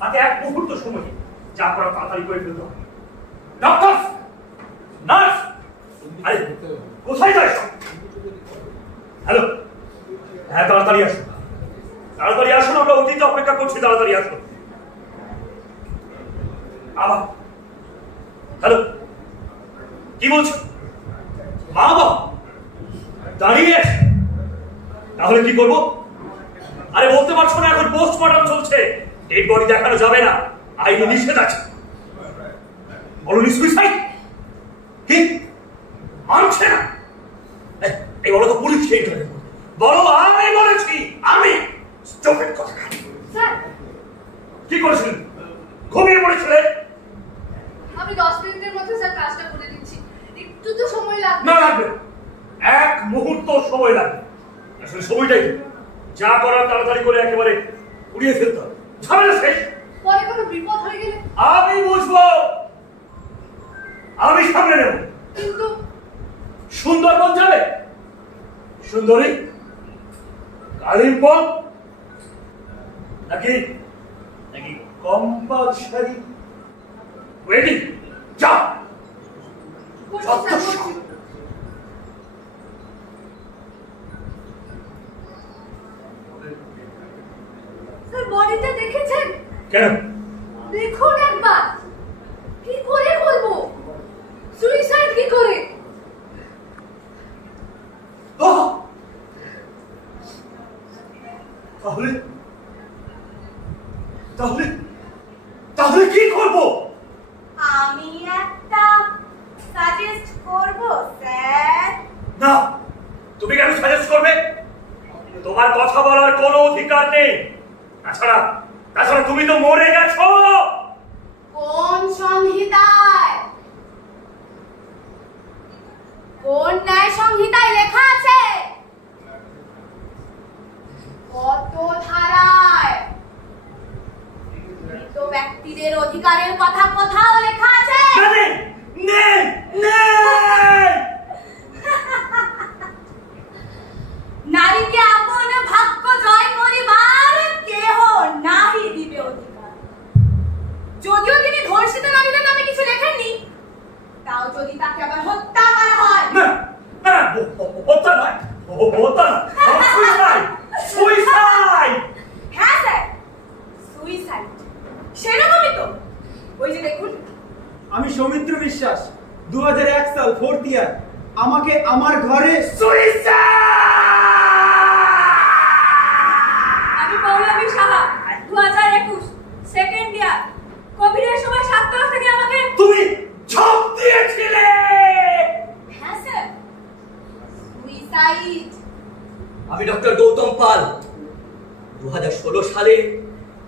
তাতে এক মুহূর্ত সময় যা করা তাড়াতাড়ি করে ফেলতে হবে। ডক্টর, নার্স, আরে কোথায় যাস? হ্যালো, হ্যাঁ তাড়াতাড়ি আসুন, তাড়াতাড়ি আসুন, আমরা অতীতে অপেক্ষা করছি, তাড়াতাড়ি আসুন। আবার হ্যালো, কি বলছো? মা বাবা দাঁড়িয়ে আছে, তাহলে কি করবো? আরে বলতে পারছো না, এখন পোস্টমর্টম চলছে, ডেড বডি দেখানো যাবে না, আইনে নিষেধ আছে। বলুন সুইসাইড? কি মানছে না? এই বলো তো পুলিশ সেই বলো, আমি বলেছি, আমি চোখের কথা। কি করেছিলেন? ঘুমিয়ে পড়েছিলে? আমি 10 মিনিটের মধ্যে স্যার কাজটা করে দিচ্ছি, একটু তো সময় লাগবে। না লাগবে, এক মুহূর্ত সময় লাগবে। আসলে সময়টাই যা করার তাড়াতাড়ি করে একেবারে উড়িয়ে ফেলতে হবে, ঝামেলা শেষ। পরে কোনো বিপদ হয়ে গেলে আমি বুঝবো, আমি সামনে নেব। কিন্তু সুন্দরবন যাবে? সুন্দরী, কালিম্পং, নাকি নাকি কম্পালসারি ওয়েডিং? যা স্যার বডিটা দেখেছেন? কেন? দেখুন একবার, কি করে বলবো সুইসাইড কি করে? তাহলে তাহলে তাহলে কি করব? আমি একটা সাজেস্ট করব স্যার। না, তুমি কেন সাজেস্ট করবে? তোমার কথা বলার কোনো অধিকার নেই। তাছাড়া তাছাড়া তুমি তো মরে গেছো। কোন সংহিতায়, কোন ন্যায় সংহিতায় লেখা আছে? কত ধারায় মৃত ব্যক্তিদের অধিকারের কথা কোথাও লেখা আছে? নেই নেই নেই। নারীকে আপন ভাগ্য জয় করিবার কেহ নাহি দিবে অধিকার। যদিও তিনি ধর্ষিত নারীদের নামে কিছু লেখেননি, তাও যদি তাকে আবার হত্যা করা হয়। না না, হত্যা নয়, হত্যা না, সুইসাইড, সুইসাইড। হ্যাঁ স্যার, সুইসাইড। সেরকমই তো। ওই যে দেখুন। আমি সৌমিত্র বিশ্বাস, 2001 সাল 4th ইয়ার। আমাকে আমার ঘরে আমি পৌলমী সাহা, 2021 সেকেন্ড ইয়ার। কোভিডের সময় 7 তলা থেকে আমাকে তুমি ঝাঁপ দিয়েছিলে। হ্যাঁ স্যার, সুইসাইড। আমি ডক্টর গৌতম পাল, 2016 সালে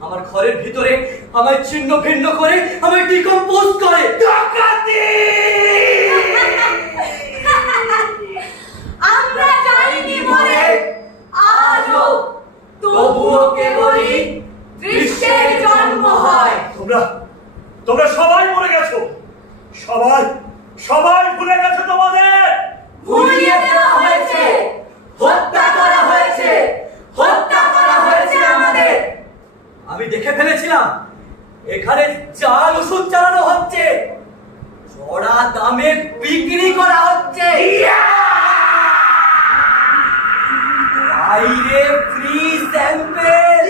আমার ঘরের ভিতরে আমায় ছিন্ন ভিন্ন করে আমায় ডিকম্পোজ করে ডাকাতি। আমরা জানিনি বলে আজও তবুও কেবলই দৃশ্যের জন্ম হয়। তোমরা তোমরা সবাই মরে গেছো, সবাই সবাই ভুলে গেছো তোমাদের। ভুলিয়ে দেওয়া হয়েছে, হত্যা করা হয়েছে, হত্যা করা হয়েছে আমাদের। আমি দেখে ফেলেছিলাম এখানে জাল ওষুধ চালানো হচ্ছে, চড়া দামে বিক্রি করা হচ্ছে, বাইরে ফ্রি স্যাম্পেল,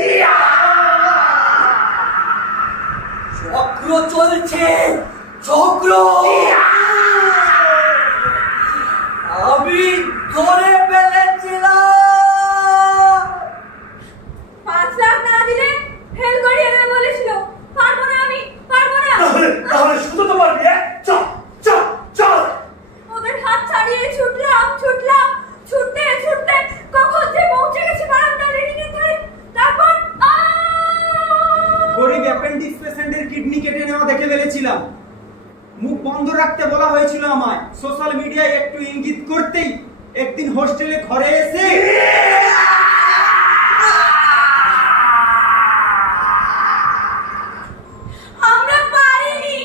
চক্র চলছে, চক্র। আমি ধরে ফেলেছিলাম। 5 লাখ না দিলে ফেল করিয়ে দেবে বলেছিল। পারবো না, আমি পারবো না। তাহলে শুধু তোমার বিয়ে। চল চল চল। ওদের হাত ছাড়িয়ে ছুটলাম, ছুটতে ছুটতে কখন যে পৌঁছে গেছি বারান্দা রেলিং এর ধারে। তারপর গরিব অ্যাপেন্ডিক্স পেশেন্টের কিডনি কেটে নেওয়া দেখে ফেলেছিলাম। মুখ বন্ধ রাখতে বলা হয়েছিল আমায়। সোশ্যাল মিডিয়ায় একটু ইঙ্গিত করতেই একদিন হোস্টেলে ঘরে এসে আমরা পারিনি।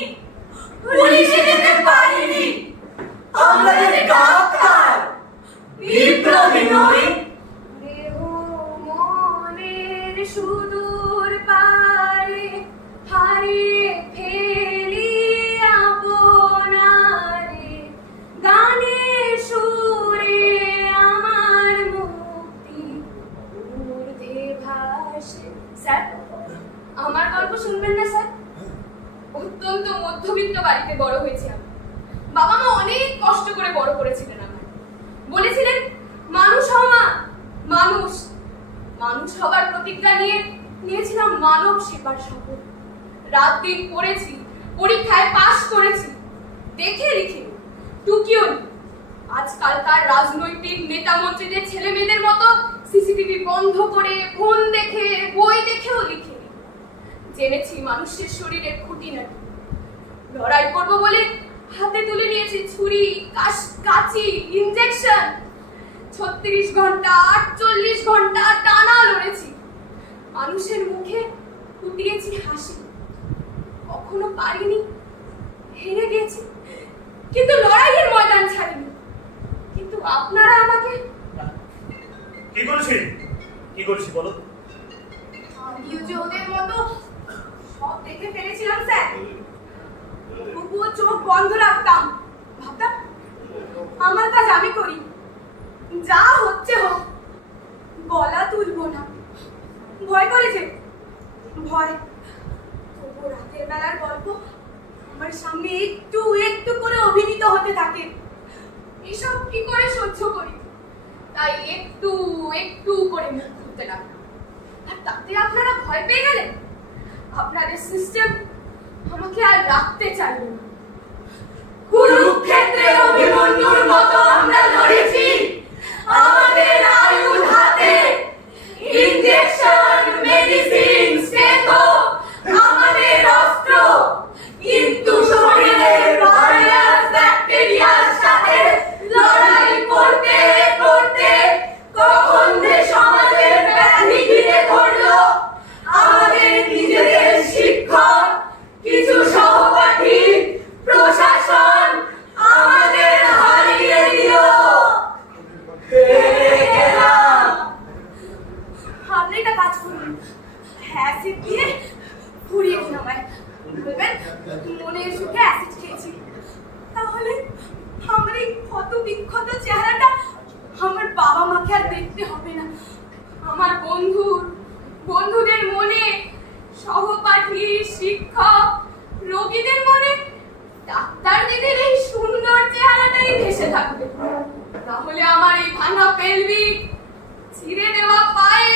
সুদূর পারে হারিয়ে ফেলি আপনারে, গানের সুরে আমার মুক্তি ঊর্ধ্বে ভাসে। স্যার, আমার গল্প শুনবেন না স্যার? অত্যন্ত মধ্যবিত্ত বাড়িতে বড় হয়েছি আমি। বাবা মা অনেক কষ্ট করে বড় করেছিলেন আমায়। বলেছিলেন মানুষ হও মা, মানুষ। মানুষ হবার প্রতিজ্ঞা নিয়েছিলাম মানব সেবার শপথ। রাত দিন পড়েছি, পরীক্ষায় পাশ করেছি, দেখে লিখিনি, টুকিও নি। আজকালকার রাজনৈতিক নেতা মন্ত্রীদের ছেলে মেয়েদের মতো সিসিটিভি বন্ধ করে ফোন দেখে বই দেখেও লিখিনি। জেনেছি মানুষের শরীরের খুঁটিনাটি। লড়াই করবো বলে হাতে তুলে নিয়েছি ছুরি, কাঁচি, ইনজেকশন। 36 ঘন্টা 48 ঘন্টা টানা লড়েছি। মানুষের মুখে ফুটিয়েছি হাসি। কখনো পারিনি, হেরে গেছি, কিন্তু লড়াইয়ের ময়দান ছাড়িনি। কিন্তু আপনারা আমাকে কি করেছি বলো? আমিও যে ওদের মতো সব দেখে ফেলেছিলাম স্যার। তবুও চোখ বন্ধ রাখতাম, ভাবতাম আমার কাজ আমি করি, যা হচ্ছে হোক, গলা তুলবো না। ভয় করেছে, ভয়। তবু রাতের বেলার গল্প আমার সামনে একটু একটু করে অভিনীত হতে থাকে। এসব কি করে সহ্য করি? তাই একটু একটু করে মুখ খুলতে লাগলাম। আর তাতে আপনারা ভয় পেয়ে গেলেন। আপনাদের সিস্টেম আমাকে আর রাখতে চাইল না। কুরুক্ষেত্রে অভিমন্যুর মতো আমরা লড়েছি, আমাদের আয়ুধ হাতে, ইনজেকশন, মেডিসিন, স্টেথো আমাদের অস্ত্র। কিন্তু শরীরের ভাইরাস ব্যাকটেরিয়ার সাথে লড়াই করতে করতে কখন যে সমাজের ব্যাধি ঘিরে ধরলো, আমাদের নিজেদের শিক্ষক, কিছু সহপাঠী, প্রশাসন আমাদের হারিয়ে দিল। হেরে গেলাম। আপনি একটা কাজ করুন, অ্যাসিড দিয়ে ঘুরিয়ে দিন আমায়। বলবেন মনের সুখে অ্যাসিড খেয়েছি। তাহলে আমার এই ক্ষত বিক্ষত চেহারাটা আমার বাবা মাকে আর দেখতে হবে না। আমার বন্ধুদের মনে, সহপাঠী, শিক্ষক, রোগীদের মনে ডাক্তার দিদির এই সুন্দর চেহারাটাই ভেসে থাকবে। তাহলে আমার এই ভাঙা পেলভিক, ছিঁড়ে দেওয়া পায়ে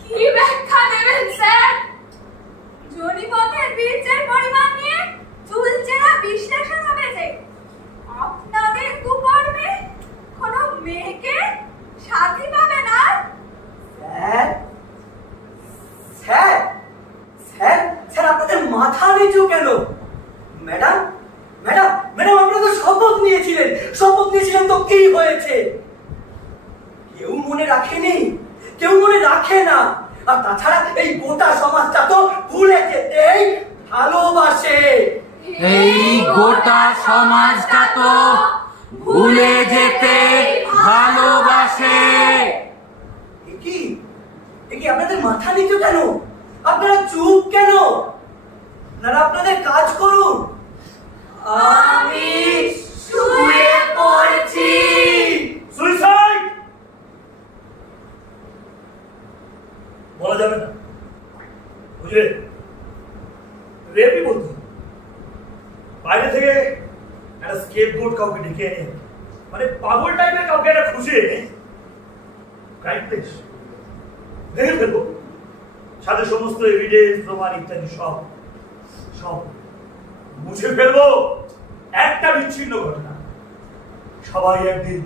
কি ব্যাখ্যা দেবেন স্যার? জনিপথের বীর্যের পরিমাণ নিয়ে চুলচেরা বিশ্লেষণ হবে যে আপনাদের কুকর্মে কোনো মেয়েকে সাথী পাবে না। স্যার স্যার স্যার স্যার আপনাদের মাথা নিচু কেন? ম্যাডাম ম্যাডাম ম্যাডাম আপনারা তো শপথ নিয়েছিলেন তো কি হয়েছে? কেউ মনে রাখেনি, কেউ মনে রাখে না। আর তাছাড়া এই গোটা সমাজটা তো ভুলে যেতেই ভালোবাসে। এই গোটা সমাজটা তো ভুলে যেতে ভালোবাসে। কি আপনাদের মাথা নিচু কেন? আপনারা চুপ কেন? আপনারা আপনাদের কাজ করুন। আমি শুয়ে পড়ছি। সুইসাইড বলা যাবে না, বুঝলে? রেপই বলতো। বাইরে থেকে একটা স্কেপগোট কাউকে ডেকে এনে, মানে পাগল টাইপের কাউকে একটা খুশি এনে ক্রাইমপ্লেস দেখে ফেলবো, সাথে সমস্ত এভিডেন্স, প্রমাণ ইত্যাদি সব মুছে ফেলবো। একটা বিচ্ছিন্ন ঘটনা, সবাই একদিন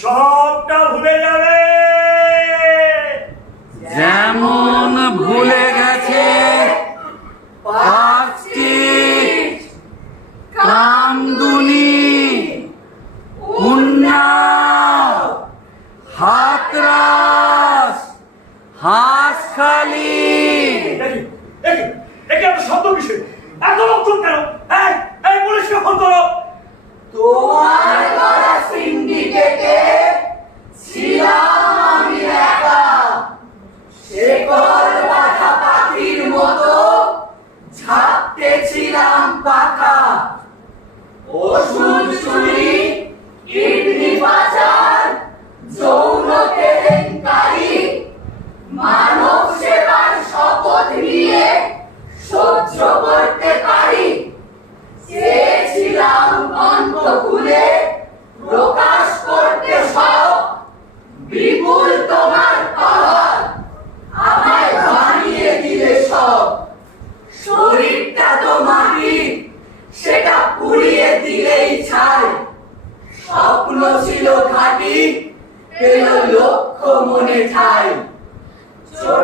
সবটা ভুলে যাবে। যেমন ভুলে গেছে পাঁচটি কামদুনি, উন্নাও, হাতরাস, হাঁসখালি। একে এত শব্দ কিসে? এত লোকজন কেন? এই পুলিশকে ফোন করো। তোমার করা সিন্ডিকেটে ছিলাম আমি একা, সে কথা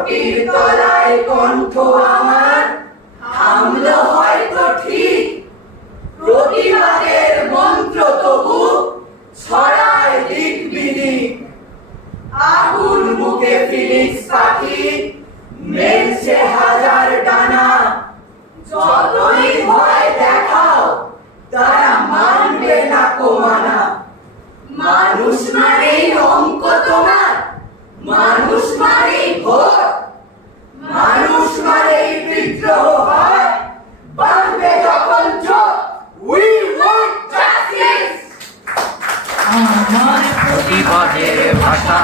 মাটির তলায় কণ্ঠ আমার থামলো হয়তো ঠিক, প্রতিবাদের মন্ত্র তবু ছড়ায় দিক বিদিক। আগুন মুখে ফিনিক্স পাখি মেলছে হাজার ডানা, যতই ভয় দেখাও তারা মানবে না কমানা। মানুষ মানেই অঙ্ক তোমার, মানুষ মানেই ভোট, মানুষ মানেই বিদ্রোহ হয়, বাঁধবে যখন চোখ। We want justice! আমার প্রতিবাদের ভাষা,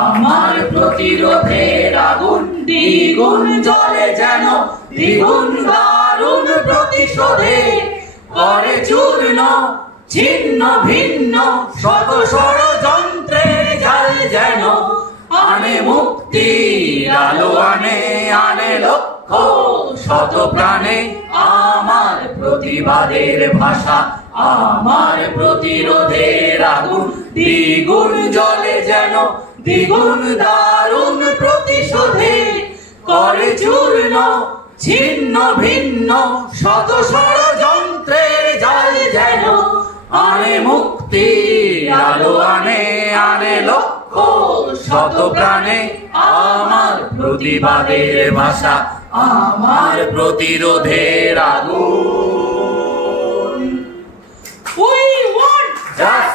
আমার প্রতিরোধের আগুন, দ্বিগুণ জ্বলে যেন দ্বিগুণ দারুণ প্রতিশোধে করে চূর্ণ ছিন্ন ভিন্ন শত ষড়যন্ত্রের জাল যেন আনে মুক্তির আলো, আনে লক্ষ্য শত প্রাণে। আমার প্রতিবাদের ভাষা, আমার প্রতিরোধের আগুন, দ্বিগুণ জ্বলে যেন দ্বিগুণ দারুণ প্রতিশোধে করে চূর্ণ ছিন্ন ভিন্ন শত ষড়যন্ত্রের জাল যেন আনে মুক্তির আলো, আনে লক্ষ্য শত প্রাণে। আমার প্রতিবাদের ভাষা, আমার প্রতিরোধের আগুন। We want justice!